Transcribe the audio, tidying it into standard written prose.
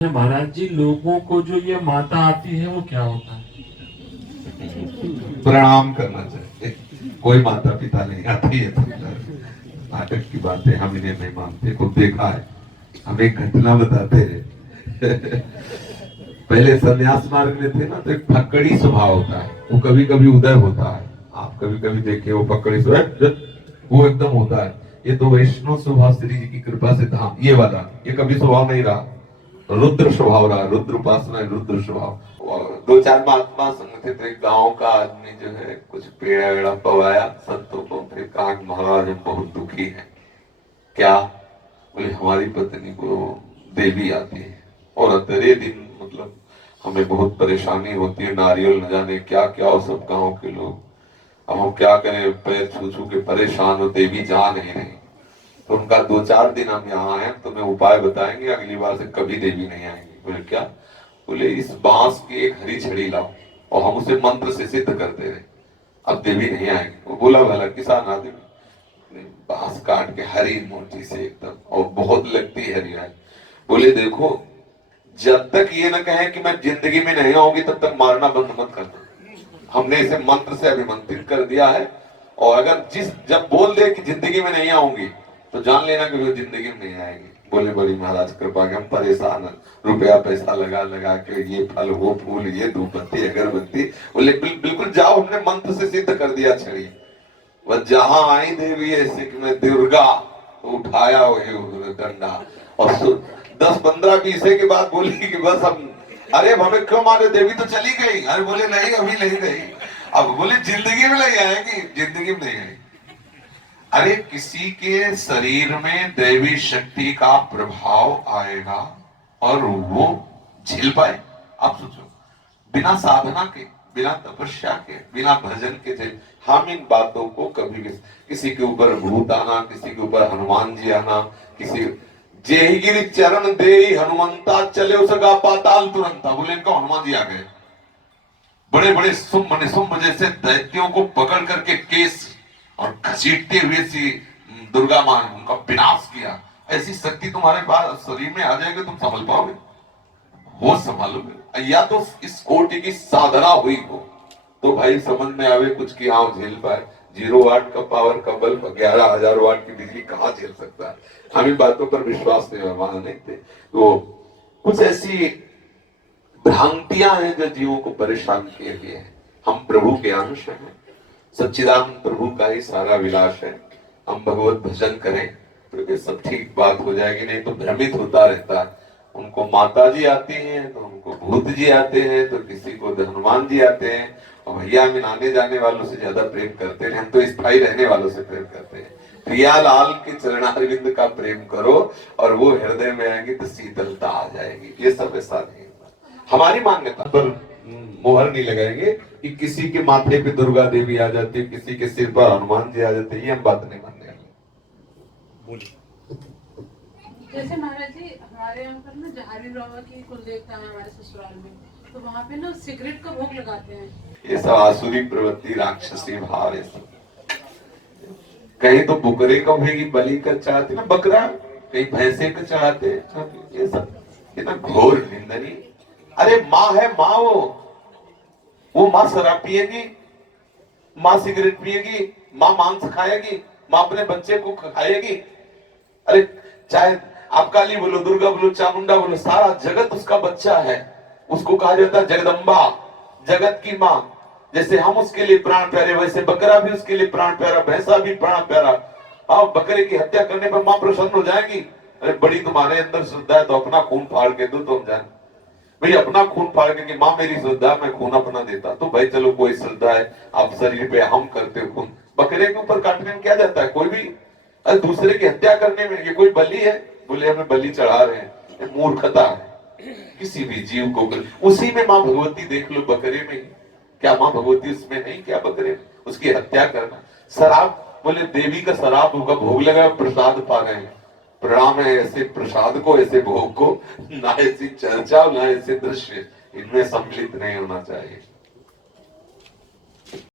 महाराज जी, लोगों को जो ये माता आती है वो क्या होता है? प्रणाम करना चाहिए। कोई माता पिता नहीं आती है तो नाटक की बातें हम इन्हें नहीं मानते। खुद देखा है, हम एक घटना बताते हैं। पहले सन्यास मार्ग में थे ना, तो एक फक्कड़ी स्वभाव होता है, वो कभी कभी उदय होता है। आप कभी कभी देखे वो फक्कड़ी स्वभाव, वो एकदम होता है। ये तो वैष्णव स्वभाव श्री जी की कृपा से था, ये वाला ये कभी स्वभाव नहीं रहा। रुद्र स्वभाव रहा, रुद्र उपासना है, रुद्र स्वभाव। और दो चार महात्मा संग थे, तो एक गांव का आदमी जो है कुछ पेड़ा वेड़ा पवाया संतों को, फिर कहा महाराज हम बहुत दुखी हैं। क्या? बोले हमारी पत्नी को देवी आती है और अंतरे दिन मतलब हमें बहुत परेशानी होती है, नारियल न जाने क्या क्या, और सब गांव के लोग, अब हम क्या करें, पैर छू छू के परेशान हो, देवी जा नहीं रही। तो उनका 2-4 दिन हम यहाँ हैं, तुम्हें उपाय बताएंगे, अगली बार से कभी देवी नहीं आएंगी। बोले क्या? बोले इस बांस की एक हरी छड़ी लाओ और हम उसे मंत्र से सिद्ध करते रहे, अब देवी नहीं आएगी। वो बोला भला किसान आदमी, बांस काट के हरी मोटी से एकदम, और बहुत लगती है हरी है। बोले देखो, जब तक ये ना कहे कि मैं जिंदगी में नहीं आऊंगी तब तक मारना बंद मत करना। हमने इसे मंत्र से अभिमंत्रित कर दिया है, और अगर जब बोल दे कि जिंदगी में नहीं आऊंगी तो जान लेना कि वो जिंदगी में नहीं आएगी। बोले बड़ी महाराज कृपा के हम परेशान हैं, रुपया पैसा लगा लगा के ये फल वो फूल ये धूपबत्ती अगरबत्ती। बोले बिल्कुल जाओ, हमने मंत्र से सिद्ध कर दिया छड़ी। वह जहां आई देवी ऐसे कि मैं दुर्गा, तो उठाया वही डंडा, और 10-15-20 के बाद बोली कि बस हम, अरे हमें क्यों मारे, देवी तो चली गई। अरे बोले नहीं अभी नहीं गई। अब बोले जिंदगी में नहीं आएगी, जिंदगी में नहीं आएगी। अरे किसी के शरीर में दैवी शक्ति का प्रभाव आएगा और वो झेल पाए? आप सोचो, बिना साधना के, बिना तपस्या के, बिना भजन के झेल। हम इन बातों को कभी भी, किसी के ऊपर भूत आना, किसी के ऊपर हनुमान जी आना, किसी जेहि गिरि चरण दे हनुमंता चले उसका पाताल तुरंता। बोले इनको हनुमान जी आ गए, बड़े बड़े शुंभ निशुंभ जैसे दैत्यों को पकड़ करके केस और घसीटते हुए सी दुर्गा मां ने उनका विनाश किया। ऐसी शक्ति तुम्हारे पास शरीर में आ जाएगी, तुम संभल पाओगे? हो संभालोगे? या तो इस कोटि की साधना हुई हो तो भाई समझ में आवे कुछ कि हाँ झेल पाए। 0 वाट का पावर का बल्ब 11,000 वाट की बिजली कहाँ झेल सकता है? हम इन बातों पर विश्वास नहीं, हमारा नहीं थे। तो कुछ ऐसी भ्रांतियां हैं जो जीवों को परेशान किए हुए हैं। हम प्रभु के अंश हैं, सच्चिदानंद प्रभु का ही सारा विलास है। हम भगवत भजन करें तो सब ठीक बात हो जाएगी, नहीं तो भ्रमित होता रहता है। उनको माता जी आती हैं तो उनको भूत जी आते हैं, तो किसी को हनुमान जी आते हैं। और भैया हम आने जाने वालों से ज्यादा प्रेम करते हैं, हम तो स्थायी रहने वालों से प्रेम करते हैं। प्रियालाल के चरणारविंद का प्रेम करो और वो हृदय में आएंगे तो शीतलता आ जाएगी। ये सब ऐसा नहीं, हमारी मान्यता पर मोहर नहीं लगाएंगे कि किसी के माथे पे दुर्गा देवी आ जाती है, किसी के सिर पर हनुमान जी आ जाते हैं। ये हम बात नहीं मानने वाले। जैसे महाराज जी हमारे यहाँ पर ना जहारी बाबा की कुल देवता है हमारे ससुराल में, तो वहाँ पे ना सिगरेट का भोग लगाते हैं। ये सब आसुरी प्रवृत्ति, राक्षसी भाव, ये सब। कहीं तो बुकरे का भी बलि का चाहते ना, बकरा, कहीं भैंसे का चाहते, ये सब कितना घोर निंदनीय। अरे माँ है, माँ वो माँ शराब पिएगी, माँ सिगरेट पिएगी, माँ मांस खाएगी, माँ अपने बच्चे को खाएगी। अरे चाहे आप काली बोलो, दुर्गा बोलो, चामुंडा बोलो, सारा जगत उसका बच्चा है। उसको कहा जाता है जगदम्बा, जगत की माँ। जैसे हम उसके लिए प्राण प्यारे, वैसे बकरा भी उसके लिए प्राण प्यारा, भैंसा भी प्राण प्यारा। आप बकरे की हत्या करने पर माँ प्रसन्न हो जाएगी। अरे बड़ी तुम्हारे अंदर श्रद्धा है तो अपना खून फाड़ के दो, तो हम जान भाई अपना खून फाड़ के कि माँ मेरी श्रद्धा, मैं खून अपना देता। तो भाई चलो कोई श्रद्धा है आप शरीर पे, हम करते खून। बकरे के ऊपर काटने में क्या जाता है? कोई भी दूसरे की हत्या करने में ये कोई बलि है? बोले हमें बलि चढ़ा रहे हैं, मूर्खता है किसी भी जीव को। उसी में माँ भगवती देख लो, बकरे में। क्या माँ भगवती उसमें नहीं? क्या बकरे में उसकी हत्या करना? शराब, बोले देवी का शराब होगा, भोग लगा, प्रसाद पा गए। प्रणाम है ऐसे प्रसाद को, ऐसे भोग को, ना ऐसी चर्चा ना ऐसे दृश्य, इनमें सम्मिलित नहीं होना चाहिए।